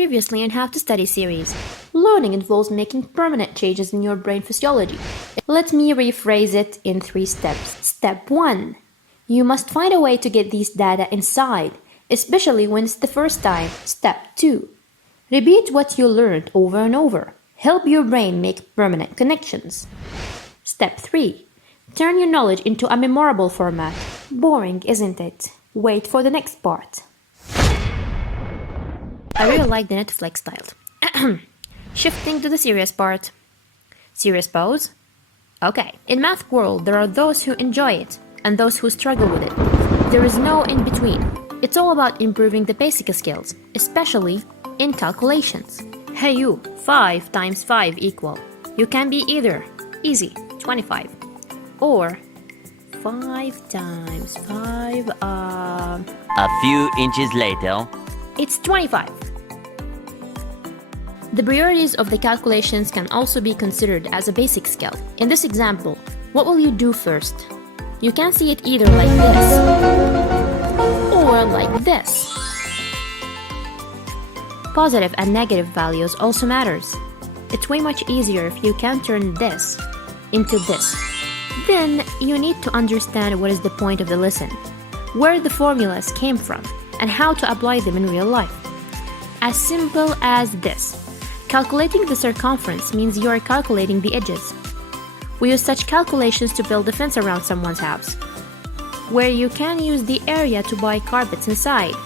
previously in How to Study series. Learning involves making permanent changes in your brain physiology. Let me rephrase it in 3 steps. Step 1. You must find a way to get these data inside, especially when it's the first time. Step 2. Repeat what you learned over and over. Help your brain make permanent connections. Step 3. Turn your knowledge into a memorable format. Boring, isn't it? Wait for the next part. I really like the Netflix style. Shifting to the serious part. Serious pose? Okay. In math world, there are those who enjoy it and those who struggle with it. There is no in between. It's all about improving the basic skills, especially in calculations. Hey you, 5 times 5 equal. You can be either easy, 25, or 5 times 5, A few inches later, it's 25. The priorities of the calculations can also be considered as a basic skill. In this example, what will you do first? You can see it either like this or like this. Positive and negative values also matters. It's way much easier if you can turn this into this. Then you need to understand what is the point of the lesson, where the formulas came from, and how to apply them in real life. As simple as this. Calculating the circumference means you are calculating the edges. We use such calculations to build a fence around someone's house, where you can use the area to buy carpets inside.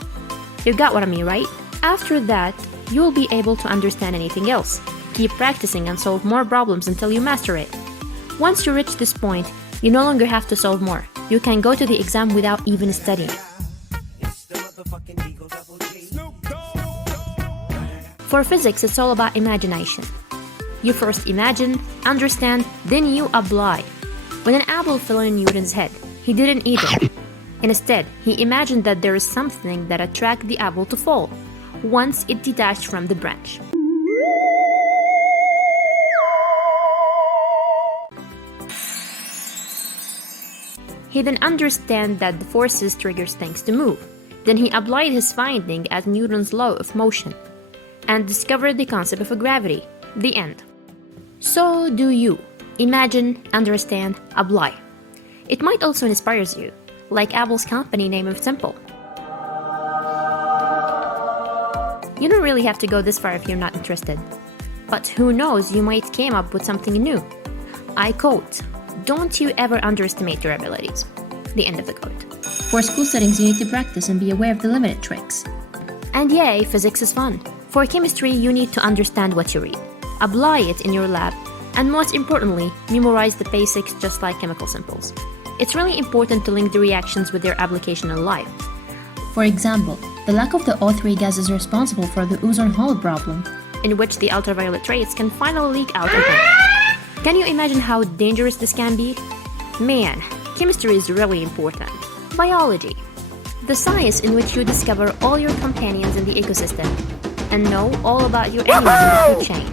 You got what I mean, right? After that, you will be able to understand anything else. Keep practicing and solve more problems until you master it. Once you reach this point, you no longer have to solve more. You can go to the exam without even studying. For physics, it's all about imagination. You first imagine, understand, then you apply. When an apple fell on Newton's head, he didn't eat it. Instead, he imagined that there is something that attracted the apple to fall once it detached from the branch. He then understands that the forces triggers things to move. Then he applied his finding as Newton's law of motion and discovered the concept of gravity. The end. So do you. Imagine, understand, apply. It might also inspire you, like Apple's company name of Simple. You don't really have to go this far if you're not interested. But who knows, you might came up with something new. I quote, "Don't you ever underestimate your abilities." The end of the quote. For school settings, you need to practice and be aware of the limited tricks. And yay, physics is fun. For chemistry, you need to understand what you read, apply it in your lab, and most importantly, memorize the basics just like chemical symbols. It's really important to link the reactions with their application in life. For example, the lack of the O3 gas is responsible for the ozone hole problem, in which the ultraviolet rays can finally leak out again. Can you imagine how dangerous this can be? Man, chemistry is really important. Biology. The science in which you discover all your companions in the ecosystem and know all about your animals in the food chain.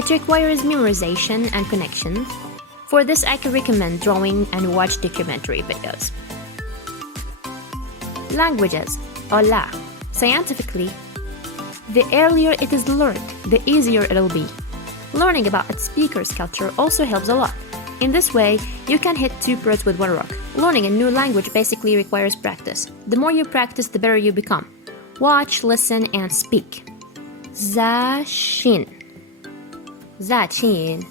It requires memorization and connections. For this, I can recommend drawing and watch documentary videos. Languages, hola. Scientifically, the earlier it is learned, the easier it'll be. Learning about its speaker's culture also helps a lot. In this way, you can hit 2 birds with 1 rock. Learning a new language basically requires practice. The more you practice, the better you become. Watch, listen, and speak. Zashin. Zachin.